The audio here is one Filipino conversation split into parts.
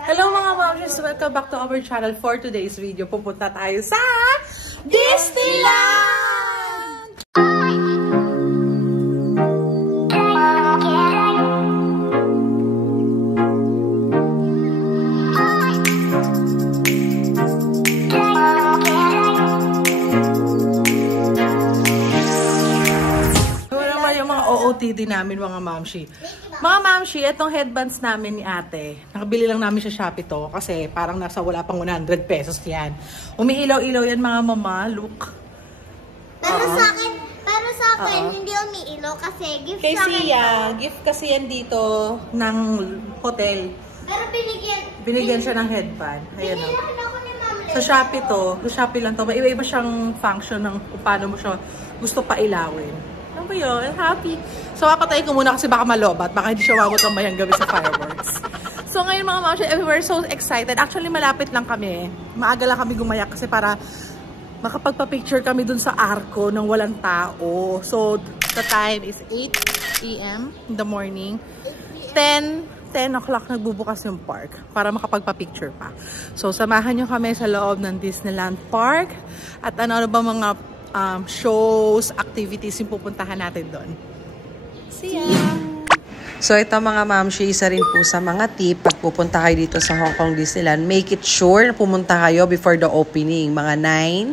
Hello mga moms, welcome back to our channel. For today's video, pupunta tayo sa Disneyland! OOTD namin mga mamshi. Mga mamshi, itong headbands namin ni ate. Nakabili lang namin sa Shopee to kasi parang nasa wala pang 100 pesos yan. Umiilaw-ilaw yan mga mama. Look. Pero sa akin, hindi umiilaw kasi gift kay sa akin. Sia, gift kasi yan dito ng hotel. Pero binigyan siya ng headband. Ayan o. ako ni Ma'am Len. Sa Shopee to. Sa Shopee lang to. May iba-iba siyang function ng kung paano mo siya gusto pa ilawin. Ano ba yun? Happy. So, papatayin ko muna kasi baka malobat. Baka hindi siya wabot ang mayang gabi sa fireworks. So, ngayon mga mama, we're so excited. Actually, malapit lang kami. Maaga lang kami gumayak kasi para makapagpa-picture kami dun sa arko ng walang tao. So, the time is 8 a.m. in the morning. 10 o'clock nagbubukas yung park para makapagpa-picture pa. So, samahan nyo kami sa loob ng Disneyland Park. At ano ba mga shows, activities yung pupuntahan natin doon. See ya! So ito mga mamshi, isa rin po sa mga tip pag pupunta kayo dito sa Hong Kong Disneyland, make it sure na pumunta kayo before the opening, mga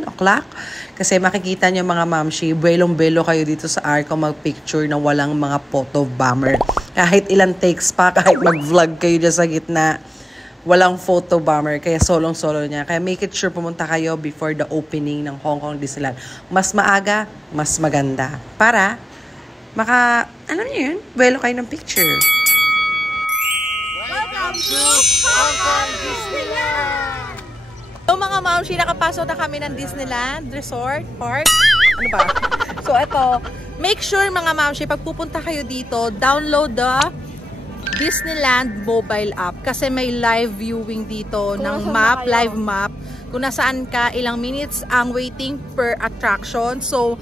9 o'clock. Kasi makikita nyo mga mamshi, belong-belo kayo dito sa Arco mag-picture na walang mga photo bomber. Kahit ilang takes pa, kahit mag-vlog kayo dyan sa gitna, walang photo bomber, kaya solong-solo niya. Kaya make it sure pumunta kayo before the opening ng Hong Kong Disneyland. Mas maaga, mas maganda. Para, ano niyo yun? Buwelo kayo ng picture. Welcome to Hong Kong Disneyland! So mga mamshi, nakapasok na kami ng Disneyland Resort Park. Ano ba? So ito, make sure mga mamshi, pag pupunta kayo dito, download the Disneyland mobile app kasi may live viewing dito ng map, live map. Kung nasaan ka, ilang minutes ang waiting per attraction. So,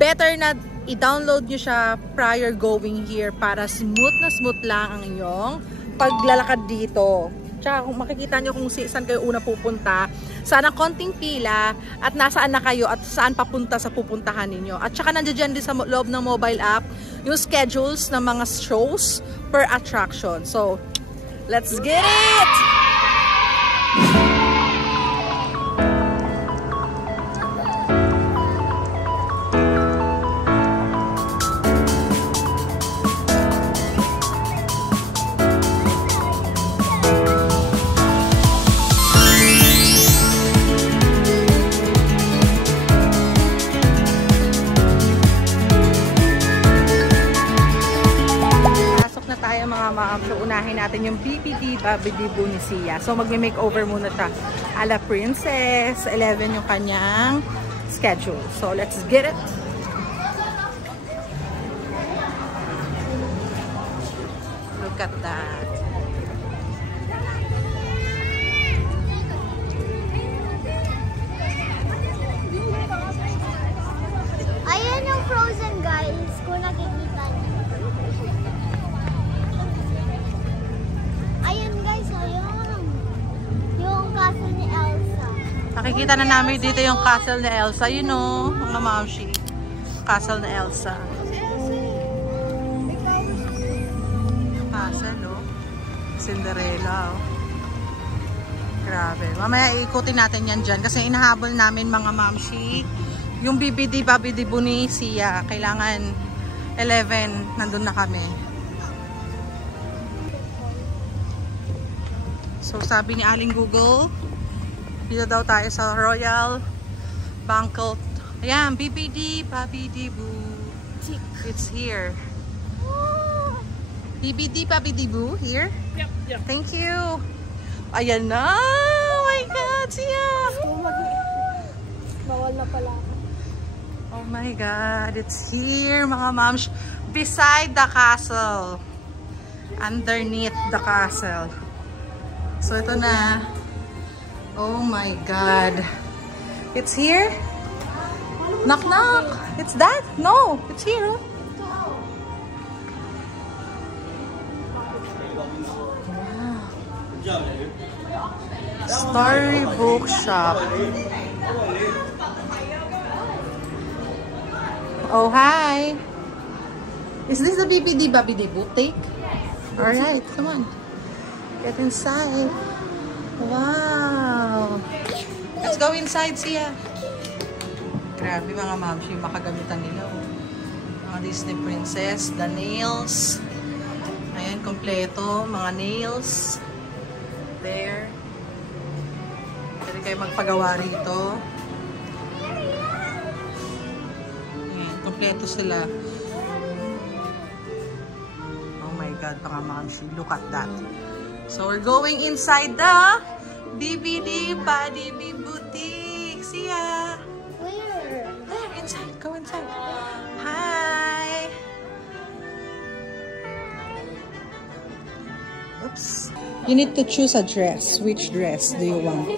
better na i-download nyo siya prior going here para smooth lang ang inyong paglalakad dito. Tsaka kung makikita nyo kung saan kayo una pupunta, saan ang konting pila at nasaan na kayo at saan papunta sa pupuntahan ninyo. At saka nandiyan din sa loob ng mobile app yung schedules ng mga shows per attraction. So, let's get it! So, unahin natin yung BBD Babidi Bu ni Sia. So, magme-makeover muna siya. Ala Princess, 11 yung kanyang schedule. So, let's get it! Look at that. Ayan yung Frozen, guys. Kung nakikita niyo. Nakikita na namin dito yung castle ni Elsa. You know, mga mamshi. Castle ni Elsa. Castle, oh. Cinderella, oh. Grabe. Mamaya ikutin natin yan dyan. Kasi inahabol namin mga mamshi. Yung BBD Babidi Bu ni Sia. Kailangan 11. Nandun na kami. So, sabi ni Aling Google, dito daw tayo sa Royal Banquet. Ayan, BBD Babidi Bu. It's here. BBD Babidi Bu, here? Yep. Thank you. Ayan na. Oh my God, Sia. Bawal na pala. Oh my God, it's here, mga moms. Beside the castle. Underneath the castle. So, ito na. Oh my God. It's here? Knock knock. It's that? No, it's here. Wow. Storybook Shop. Oh, hi. Is this the BBD Boutique? Alright, come on. Get inside. Wow. Let's go inside, Sia. Grabe mga mamshi, makagamitan nila. Mga Disney Princess, the nails. Ayan, kompleto. Mga nails. There. Pwede kayo magpagawa rito. Ayan, kompleto sila. Oh my God, mga mamshi. Look at that. So, we're going inside the BBD Boutique. See ya! Where? There, inside. Go inside. Hi! Oops. You need to choose a dress. Which dress do you want?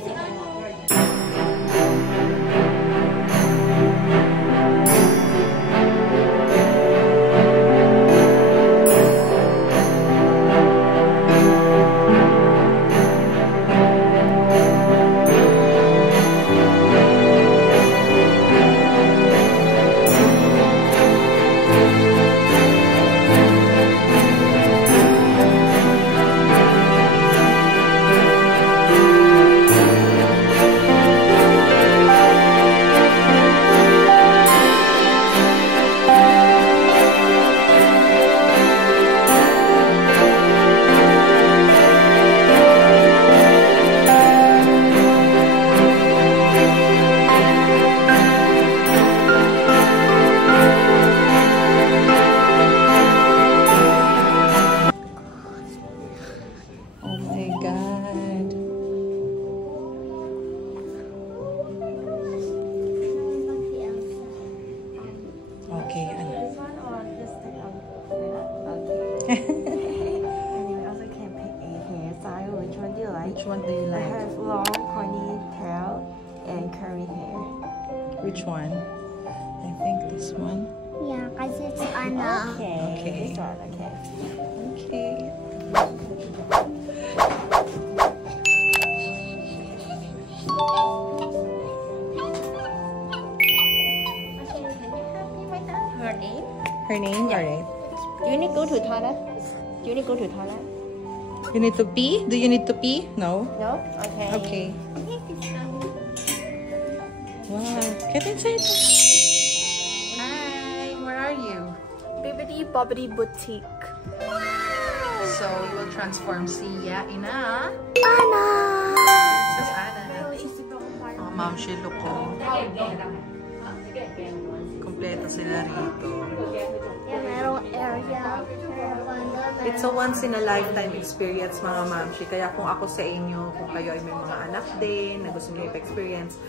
Okay, ano? This one or just the okay. And you also can pick a hairstyle. Which one do you like? Which one do you I like? have long ponytail and curly hair. Which one? I think this one. Yeah, because it's Anna. Okay. This one, okay. Okay. Her name? Her name? Alright. Do you need to go to toilet? Do you need to go to toilet? You need to pee? Do you need to pee? No? No? Okay. Okay. Wow. Get inside. Hi. Where are you? Bibbidi Bobbidi Boutique. So, you will transform Sia in a... Anna! This is Anna. Oh, Ma'am, she look ko. Kompleto sila rito. Yeah, merong area. It's a once in a lifetime experience, mga mamshi. Kaya kung ako sa inyo, kung kayo ay may mga anak din, na gusto nyo i-experience,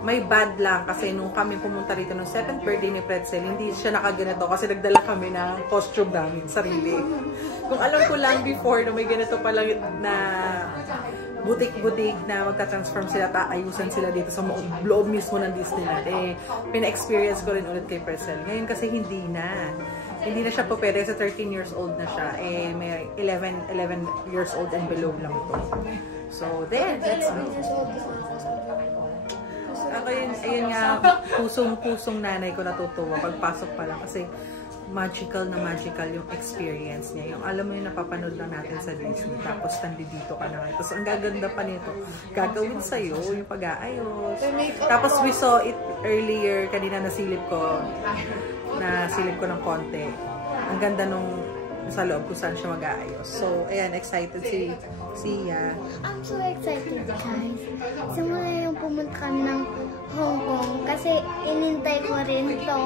may bad lang kasi nung kami pumunta rito ng 7th birthday ni Pretzel, hindi siya nakaganito kasi nagdala kami ng costume namin, sarili. Kung alam ko lang before na may ganito palang na butik-butik na magta-transform sila, ayusan sila dito sa loob mismo ng Disneyland. Pina-experience ko rin ulit kay Pretzel. Ngayon kasi hindi na. Hindi na siya po pwede. Sa 13 years old na siya. May 11 years old and below lang to. So, there. That's me. Ako yun nga, pusong nanay ko natutuwa. Pagpasok pa lang. Kasi magical yung experience niya. Yung alam mo yung napapanood lang natin sa Disney. Tapos nandito ka na. Tapos ang gaganda pa nito, gagawin sa'yo yung pag-aayos. Tapos we saw it earlier, kanina nasilip ko ng konti. Ang ganda nung sa loob kung saan siya mag-aayos. So, ayan, excited si Sia. I'm so excited, guys. Simula yung pumunta kami ng Hong Kong kasi inintay ko rin ito.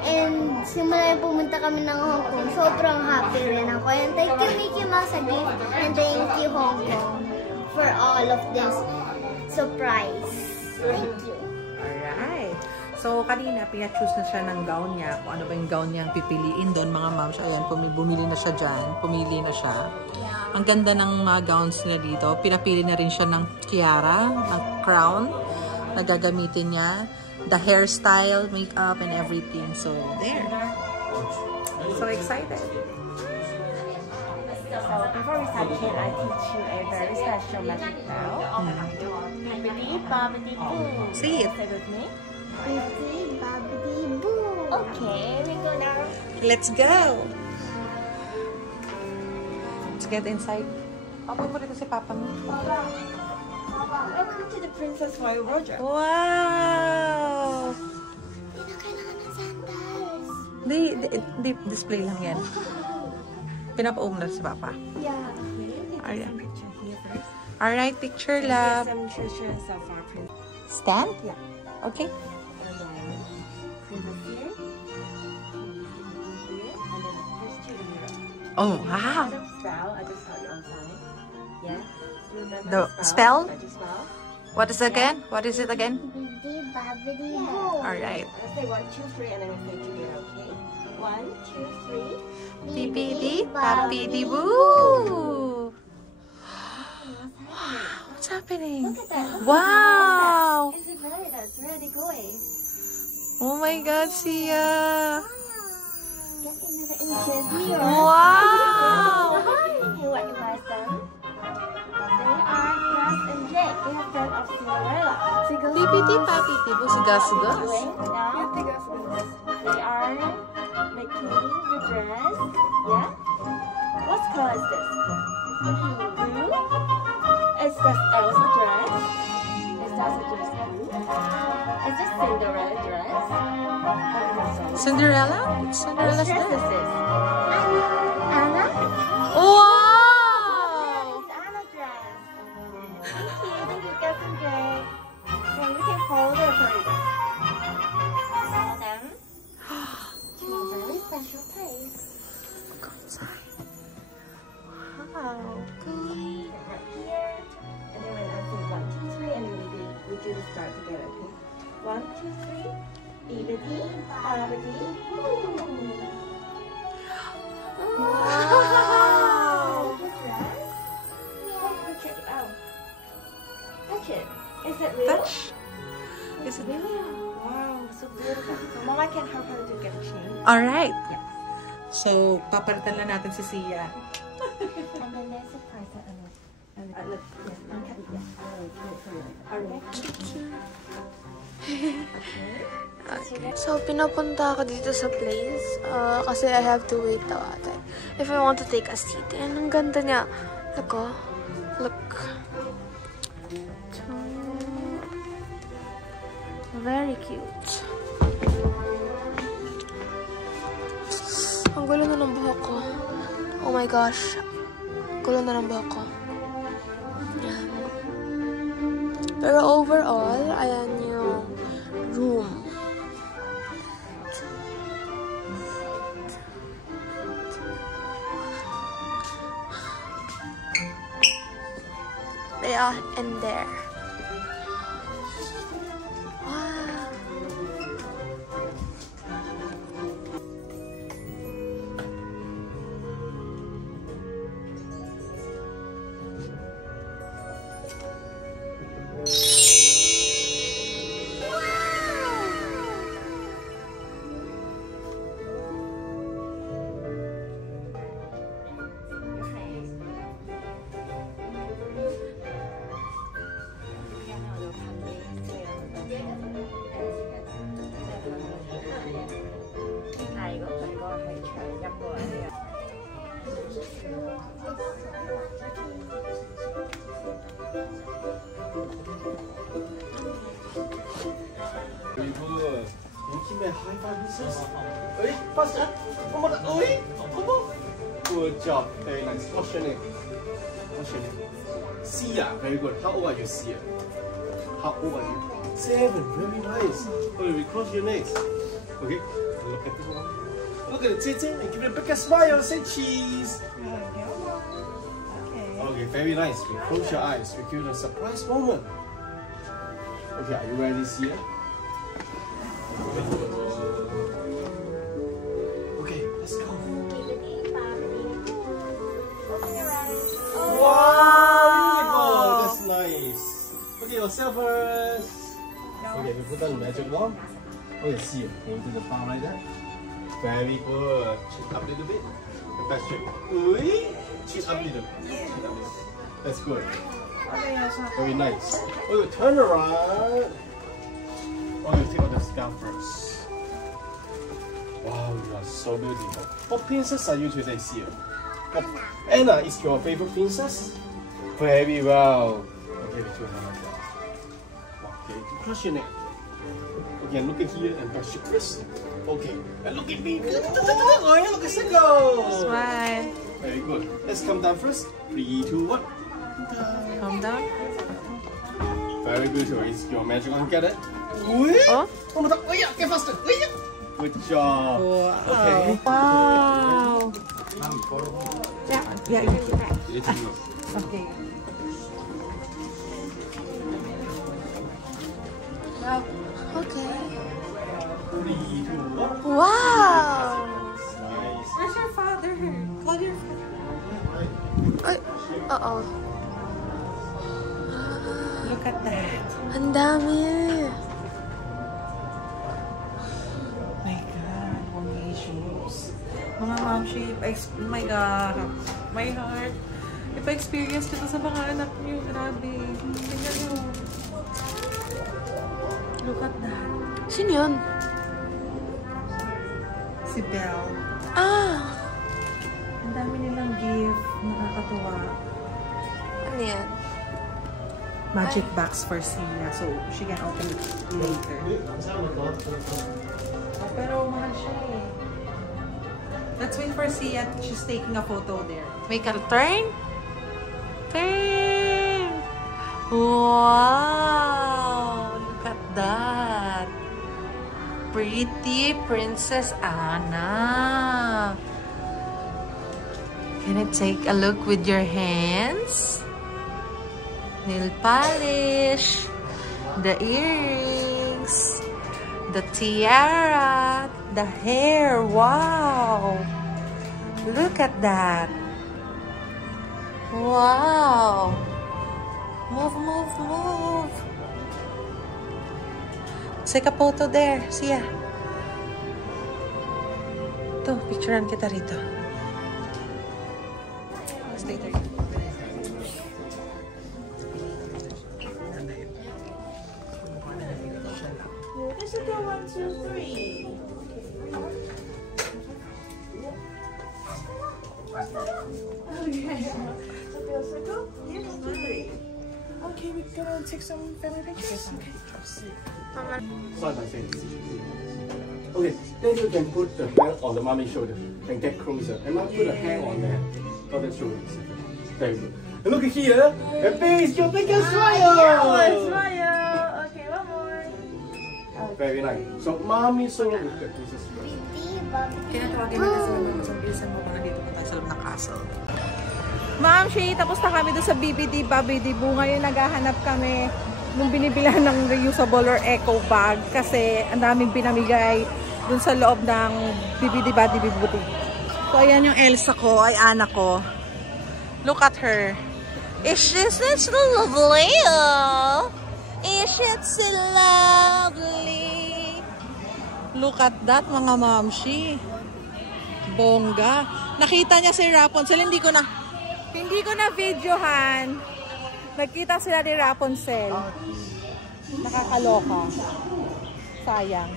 And simula yung pumunta kami ng Hong Kong, sobrang happy rin ako. And thank you, Mickey Mouse, sa gift. And thank you, Hong Kong, for all of this surprise. Thank you. Alright. So, kanina, pina-choose na siya ng gown niya. Kung ano ba yung gown niyang pipiliin doon, mga moms. Ayan, bumili na siya dyan. Pumili na siya. Ang ganda ng mga gowns niya dito. Pinapili na rin siya ng tiara, ng crown, na gagamitin niya. The hairstyle, makeup, and everything. So, there. So excited. So before we start, can I teach you a very special magic spell? Bibbidi bobbidi boo. See it. Say with me. Bibbidi bobbidi boo. Okay, we go now. Let's go! Let's get inside. Apoy mo rito si Papa mo. Welcome to the Princess Royal Wardrobe. Wow! Hindi na kailangan ng sandals. Di display lang yan. Pinapa-oom na si Papa. Yeah. Alright. Picture here first. Alright, picture Here's lab. some treasures of our princess. Stand? Yeah. Okay. And then princess here. Here. And then there's two in Europe. Oh, wow! Kind of spell, I just tell you on sign. Yeah. Do you remember The the spell? Magic spell? What is it again? What is it again? Bibbidi bobbidi boo. Alright. Let's say 1, 2, 3, and then we say together, okay? 1, 2, 3. Bibidi, papidi, boo! What's happening? Look at that. Wow! It's really, that's really good. Oh my God, Sia! Get another inches here. Wow! What you guys done? They are Gus and Jake. They have done of Cinderella. Bibidi, papidi, boo, si Gus Gus. Now, they are making your dress. Yeah? What color is this? Blue? Is this Elsa dress? Is that a dress blue? Is this Cinderella dress? Cinderella? Cinderella's What dress is dress. this? Anna? Wow! It's Anna dress. Thank you, Gus and Jake. Okay, we can fold it for you. Fold them to a very special place. Go inside. Wow. Right here. And then when I say 1, 2, 3, and then we do the start together, okay? 1, 2, 3. Bibbidi, bobbidi, boo. Wow! Is it your dress? Yeah. Check it out. Touch it. Is it real? Touch. Is it Real? Wow, so beautiful. So Mama can help her to get changed. Alright. So, papalitan lang natin si Sia. And then there's a price that look, yes, okay, yes. Alright. So, pinapunta ako dito sa place kasi I have to wait daw ate if I want to take a seat. And ang ganda niya. Look, oh. Look. Very cute. Ang gulo na ng buhok ko. Oh my gosh. Gulo na ng buhok ko. Yan. Pero overall, ayan yung room. There and there. Wow. good. Can you give me a high five, Mrs.? Hey, faster. Come on. Hey, come on. Good job. Very nice. What's your name? What's your name? Sia. Very good. How old are you, Sia? How old are you? 7. Very nice. Okay, we close your legs. Okay. Look at this one. Look at it, Titi. And give me a big smile. Say cheese. Okay, very nice. We close your eyes. We give you a surprise moment. Okay, are you ready, Sia? Okay, let's go. Wow, that's nice. Okay, yourself first. Okay, we put on the magic wand. Okay, Sia, can you do the palm like that? Very good. Chin up a little bit. Back straight. Ui. Chin up little. That's good. Very nice. Oh, turn around. Oh, you take out the scarf first. Wow, you are so beautiful. What princess are you today, Sia? Anna is your favorite princess? Very well. Okay, we do another one. Okay, crush your neck. Again, look at here and brush your wrist. Okay, and look at me. Oh, yeah, look at Sego. Smile. Very good. Let's come down first. 3, 2, 1. Calm down. Very good. Raise your magic on. Get it? Oh? Oh my god. Oh yeah, get faster. Oh yeah. Good job. Wow. Okay. Wow. Yeah. Okay. Wow. Okay. 3, 2, 1. Wow! Nice. Where's your father? Call your father. Ay, oo. Look at that. Ang dami. My God, homemade shoes. Mga mamshi, oh my God, my heart. Ipa-experience ko sa mga anak niyo. Grabe. Tingnan niyo. Look at that. Sino yun? Si Belle. Ah! Ang dami nilang gift. Nakakatuwa. Ano yan? Magic box for Sia. So, she can open it later. Pero mahal siya eh. Let's wait for Sia. She's taking a photo there. Make a turn? Turn! Wow! Look at that! Pretty Princess Anna! Can I take a look with your hands? Nail polish, the earrings, the tiara, the hair. Wow! Look at that! Wow! Move, move, move! Take a photo there, Sia. Ito, picturean kita rito. Stay there. This is the 1, 2, 3. Okay, we're gonna take some family pictures. Okay. Side by side. Okay, then you can put the hand on the mommy's shoulder and get closer. And now put a hand on the other shoulder. Very good. And look at here. And face your biggest smile. Smile. Okay, one more. Very nice. So mommy solo with the princess. Kaya tawagin natin sila mama. So, bilisan mo mga dito pa tayo sa loob ng castle. Ma'am, tapos na kami doon sa BBD Babidi Boo. Ngayon naghahanap kami nung binibilan ng reusable or eco bag kasi ang daming pinamigay doon sa loob ng BBD Babidi Boo. So, ayan yung Elsa ko, ay anak ko. Look at her. Is she so lovely? Is she so lovely? Look at that, mga mamshi. Bongga. Nakita niya si Rapunzel. Hindi ko na videohan. Nagkita sila ni Rapunzel. Nakakaloka. Sayang.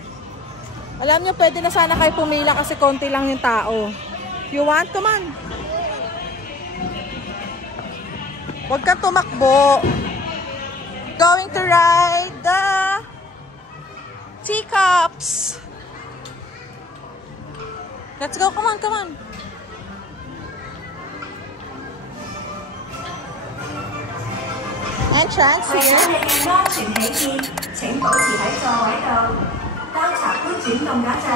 Alam niyo, pwede na sana kayo pumila kasi konti lang yung tao. You want? Come on. Huwag kang tumakbo. Going to ride the teacups. Let's go. Come on, come on. Entrance here. 安全起見，請保持喺座位度。當查官轉動嗰陣，